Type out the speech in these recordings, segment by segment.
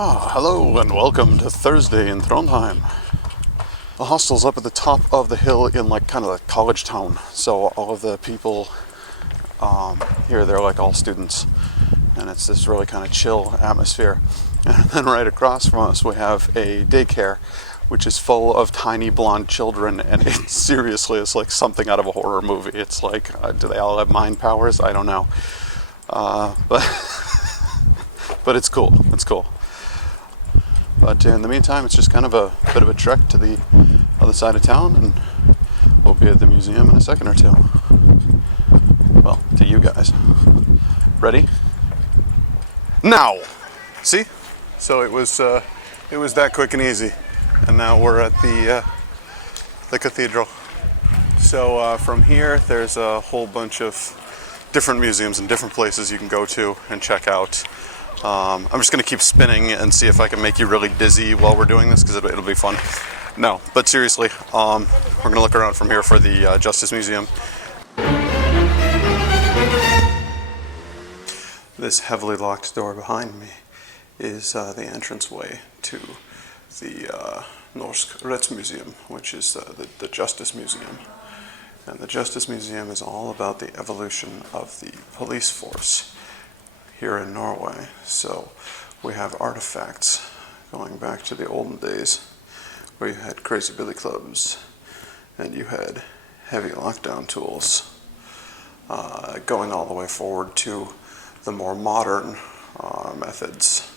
Hello and welcome to Thursday in Trondheim. The hostel's up at the top of the hill in like kind of a college town. So all of the people here, they're like all students. And it's this really kind of chill atmosphere. And then right across from us we have a daycare which is full of tiny blonde children, and it's like something out of a horror movie. It's like, do they all have mind powers? I don't know. But but it's cool. It's cool. But in the meantime, it's just kind of a bit of a trek to the other side of town, and we'll be at the museum in a second or two. Well, to you guys. Ready? Now! See? So it was that quick and easy. And now we're at the cathedral. So from here, there's a whole bunch of different museums and different places you can go to and check out. I'm just going to keep spinning and see if I can make you really dizzy while we're doing this, because it'll be fun. No, but seriously, we're going to look around from here for the Justice Museum. This heavily locked door behind me is the entranceway to the Norsk Rettsmuseum, which is the Justice Museum. And the Justice Museum is all about the evolution of the police force here in Norway. So we have artifacts going back to the olden days where you had crazy billy clubs and you had heavy lockdown tools, going all the way forward to the more modern methods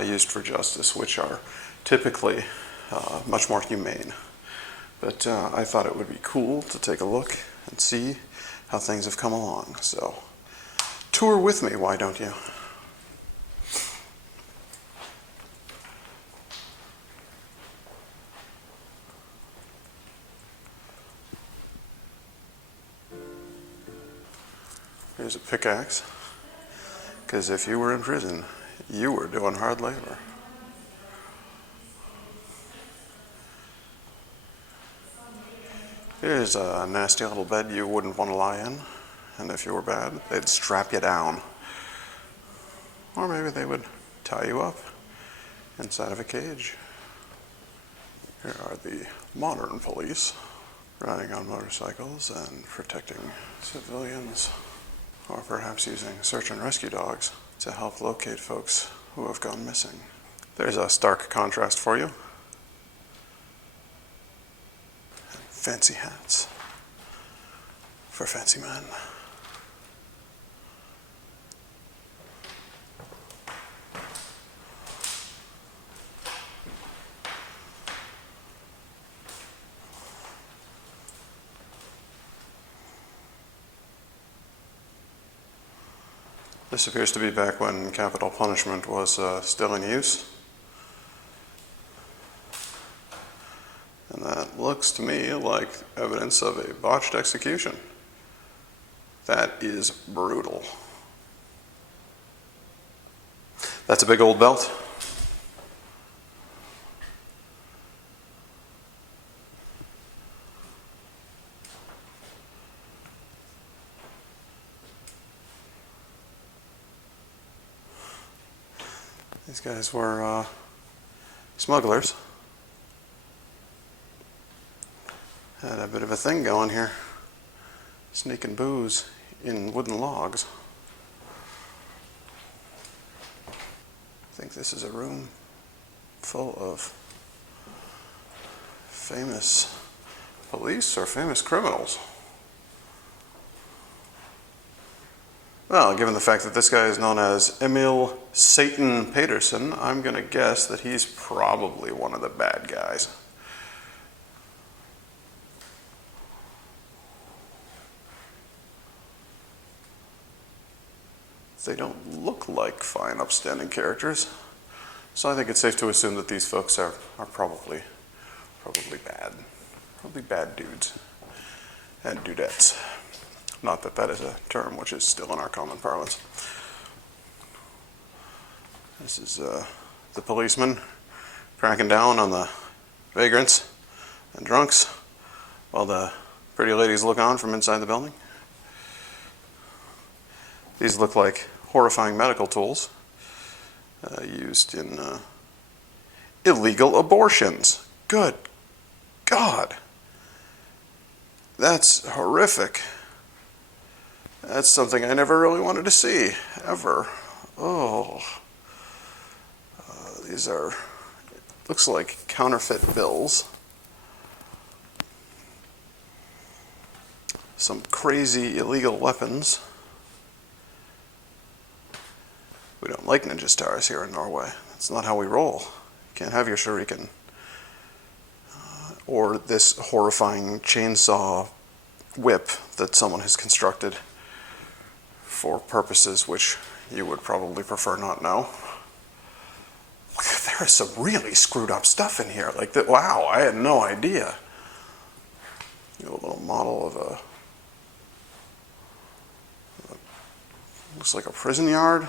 used for justice, which are typically much more humane. But I thought it would be cool to take a look and see how things have come along. So tour with me, why don't you? Here's a pickaxe, because if you were in prison, you were doing hard labor. Here's a nasty little bed you wouldn't want to lie in, and if you were bad, they'd strap you down. Or maybe they would tie you up inside of a cage. Here are the modern police, riding on motorcycles and protecting civilians, or perhaps using search and rescue dogs to help locate folks who have gone missing. There's a stark contrast for you. Fancy hats for fancy men. This appears to be back when capital punishment was still in use. And that looks to me like evidence of a botched execution. That is brutal. That's a big old belt. These guys were smugglers. Had a bit of a thing going here, sneaking booze in wooden logs. I think this is a room full of famous police or famous criminals. Well, given the fact that this guy is known as Emil Satan Pedersen, I'm going to guess that he's probably one of the bad guys. They don't look like fine, upstanding characters, so I think it's safe to assume that these folks are probably bad. Probably bad dudes and dudettes. Not that that is a term which is still in our common parlance. This is the policeman cracking down on the vagrants and drunks while the pretty ladies look on from inside the building. These look like horrifying medical tools. used in illegal abortions. Good God. That's horrific. That's something I never really wanted to see, ever. Oh. These are, looks like counterfeit bills. Some crazy illegal weapons. We don't like ninja stars here in Norway. That's not how we roll. You can't have your shuriken. Or this horrifying chainsaw whip that someone has constructed for purposes which you would probably prefer not know. There is some really screwed up stuff in here. Like that. Wow, I had no idea. You know, a little model of looks like a prison yard.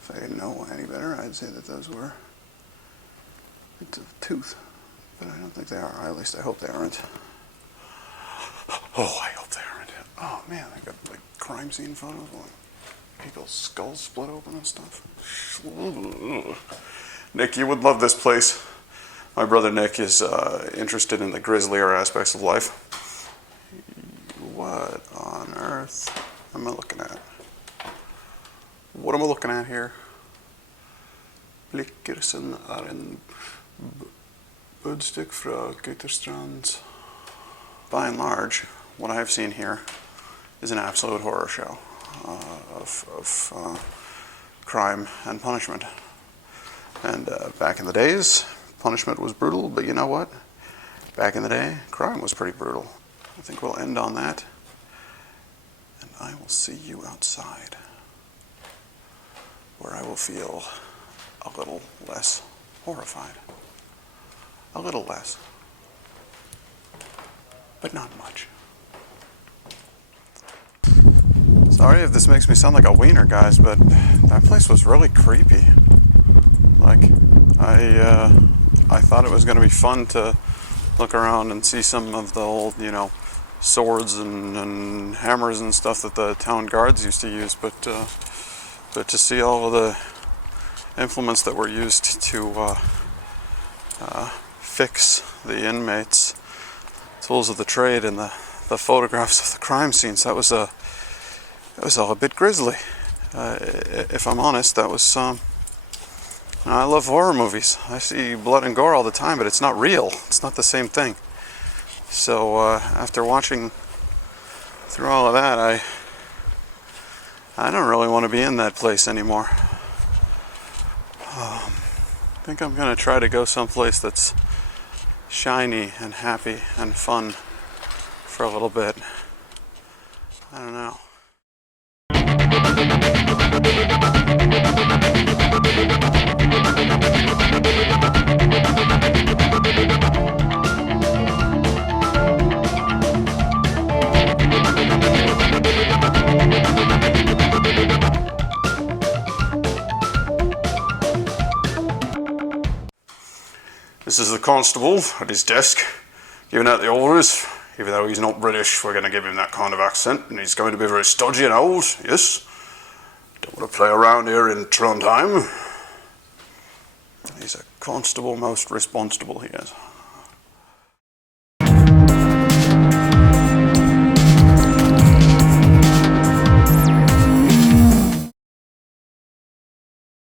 If I didn't know any better, I'd say that those were bits of tooth, but I don't think they are. At least I hope they aren't. Oh, I hope they aren't. Oh man, I got like crime scene photos of people's skulls split open and stuff. Nick, you would love this place. My brother Nick is interested in the grislier aspects of life. What on earth am I looking at? What am I looking at here? Blikkersen en budstick fra Gutterstrand. By and large, what I've seen here is an absolute horror show of crime and punishment. And back in the days, punishment was brutal, but you know what? Back in the day, crime was pretty brutal. I think we'll end on that, and I will see you outside, where I will feel a little less horrified. A little less, but not much. Sorry if this makes me sound like a wiener, guys, but that place was really creepy. Like, I thought it was going to be fun to look around and see some of the old, you know, swords and hammers and stuff that the town guards used to use, but to see all of the implements that were used to fix the inmates, tools of the trade, and the photographs of the crime scenes, that was all a bit grisly. If I'm honest, that was I love horror movies. I see blood and gore all the time, but it's not real. It's not the same thing. So after watching through all of that, I don't really want to be in that place anymore. I think I'm going to try to go someplace that's shiny and happy and fun for a little bit. I don't know. This is the constable at his desk, giving out the orders. Even though he's not British, we're going to give him that kind of accent, and he's going to be very stodgy and old, yes. Don't want to play around here in Trondheim. He's a constable, most responsible he is.